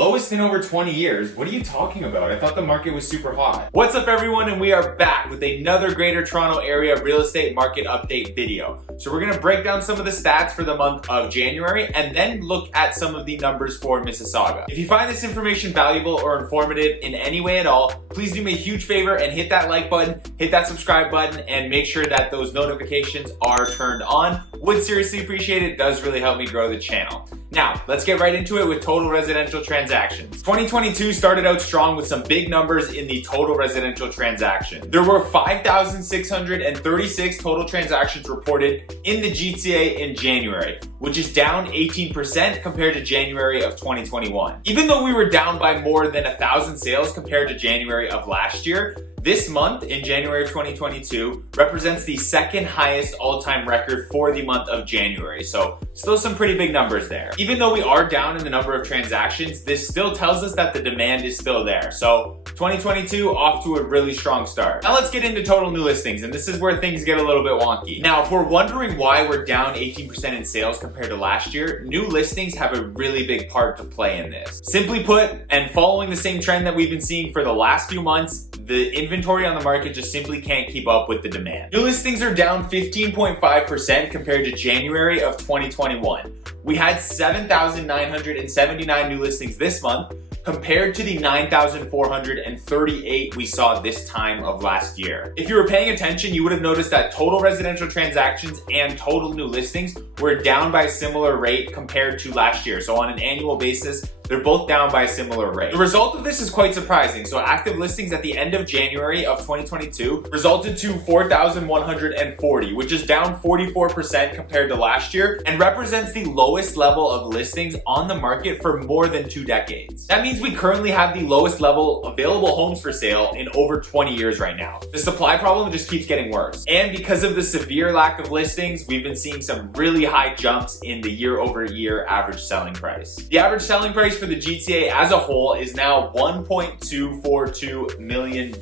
Lowest in over 20 years? What are you talking about? I thought the market was super hot. What's up everyone, and we are back with another Greater Toronto Area real estate market update video. So we're gonna break down some of the stats for the month of January and then look at some of the numbers for Mississauga. If you find this information valuable or informative in any way at all, please do me a huge favor and hit that like button, hit that subscribe button, and make sure that those notifications are turned on. Would seriously appreciate it. Does really help me grow the channel. Now, let's get right into it with total residential transactions. 2022 started out strong with some big numbers in the total residential transaction. There were 5,636 total transactions reported in the GTA in January, which is down 18% compared to January of 2021. Even though we were down by more than 1,000 sales compared to January of last year, this month, in January of 2022, represents the second highest all-time record for the month of January. So still some pretty big numbers there. Even though we are down in the number of transactions, this still tells us that the demand is still there. So 2022 off to a really strong start. Now let's get into total new listings, and this is where things get a little bit wonky. Now, if we're wondering why we're down 18% in sales compared to last year, new listings have a really big part to play in this. Simply put, and following the same trend that we've been seeing for the last few months, the inventory on the market just simply can't keep up with the demand. New listings are down 15.5% compared to January of 2021. We had 7,979 new listings this month compared to the 9,438 we saw this time of last year. If you were paying attention, you would have noticed that total residential transactions and total new listings were down by a similar rate compared to last year. So on an annual basis, they're both down by a similar rate. The result of this is quite surprising. So active listings at the end of January of 2022 resulted to 4,140, which is down 44% compared to last year and represents the lowest level of listings on the market for more than 2 decades. That means we currently have the lowest level available homes for sale in over 20 years right now. The supply problem just keeps getting worse. And because of the severe lack of listings, we've been seeing some really high jumps in the year-over-year average selling price. The average selling price for the GTA as a whole is now $1.242 million.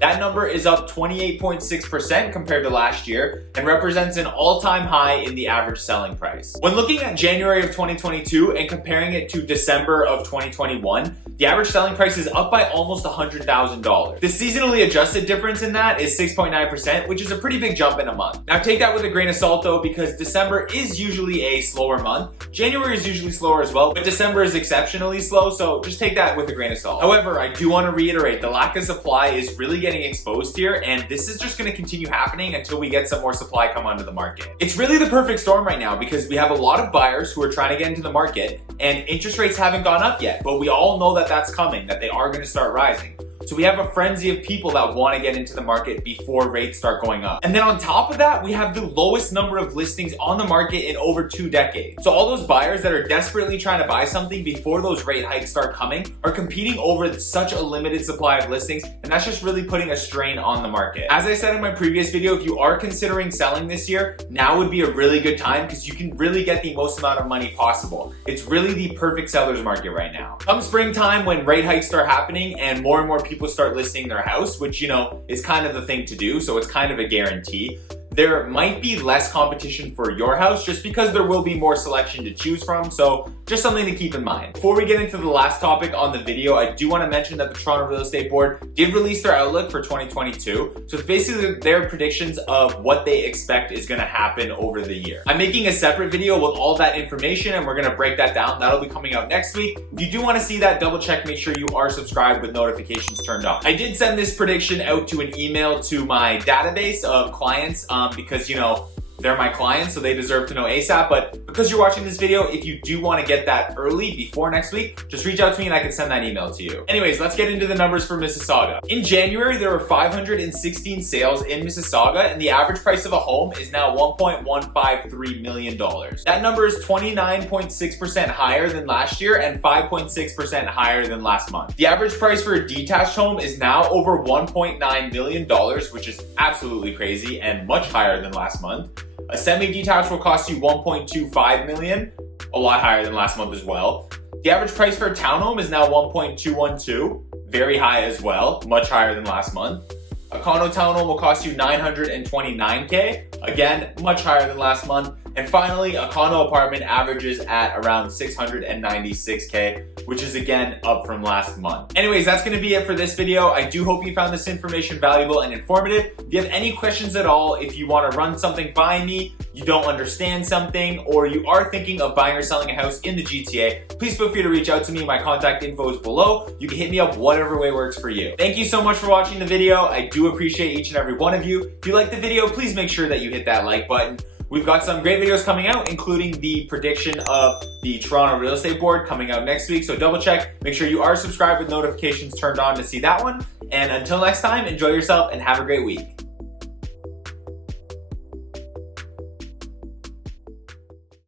That number is up 28.6% compared to last year and represents an all-time high in the average selling price. When looking at January of 2022 and comparing it to December of 2021, the average selling price is up by almost $100,000. The seasonally adjusted difference in that is 6.9%, which is a pretty big jump in a month. Now take that with a grain of salt though, because December is usually a slower month. January is usually slower as well, but December is exceptionally slow, so just take that with a grain of salt. However, I do want to reiterate, the lack of supply is really getting exposed here, and this is just going to continue happening until we get some more supply come onto the market. It's really the perfect storm right now because we have a lot of buyers who are trying to get into the market and interest rates haven't gone up yet, but we all know that that's coming, that they are going to start rising. So we have a frenzy of people that want to get into the market before rates start going up. And then on top of that, we have the lowest number of listings on the market in over 2 decades. So all those buyers that are desperately trying to buy something before those rate hikes start coming are competing over such a limited supply of listings, and that's just really putting a strain on the market. As I said in my previous video, if you are considering selling this year, now would be a really good time because you can really get the most amount of money possible. It's really the perfect seller's market right now. Come springtime, when rate hikes start happening and more people start listing their house, which, you know, is kind of the thing to do, so it's kind of a guarantee, there might be less competition for your house just because there will be more selection to choose from, so just something to keep in mind. Before we get into the last topic on the video, I do want to mention that the Toronto Real Estate Board did release their outlook for 2022, so it's basically their predictions of what they expect is going to happen over the year. I'm making a separate video with all that information and we're going to break that down. That'll be coming out next week. If you do want to see that, double check, make sure you are subscribed with notifications turned on. I did send this prediction out to an email to my database of clients because, you know, they're my clients, so they deserve to know ASAP. But because you're watching this video, if you do want to get that early before next week, just reach out to me and I can send that email to you. Anyways, let's get into the numbers for Mississauga. In January, there were 516 sales in Mississauga, and the average price of a home is now $1.153 million. That number is 29.6% higher than last year and 5.6% higher than last month. The average price for a detached home is now over $1.9 million, which is absolutely crazy and much higher than last month. A semi-detached will cost you $1.25 million, a lot higher than last month as well. The average price for a townhome is now $1.212, very high as well, much higher than last month. A condo townhome will cost you $929K, again, much higher than last month. And finally, a condo apartment averages at around $696K, which is again up from last month. Anyways, that's gonna be it for this video. I do hope you found this information valuable and informative. If you have any questions at all, if you wanna run something by me, you don't understand something, or you are thinking of buying or selling a house in the GTA, please feel free to reach out to me. My contact info is below. You can hit me up whatever way works for you. Thank you so much for watching the video. I do appreciate each and every one of you. If you like the video, please make sure that you hit that like button. We've got some great videos coming out, including the prediction of the Toronto Real Estate Board coming out next week, so double check. Make sure you are subscribed with notifications turned on to see that one. And until next time, enjoy yourself and have a great week.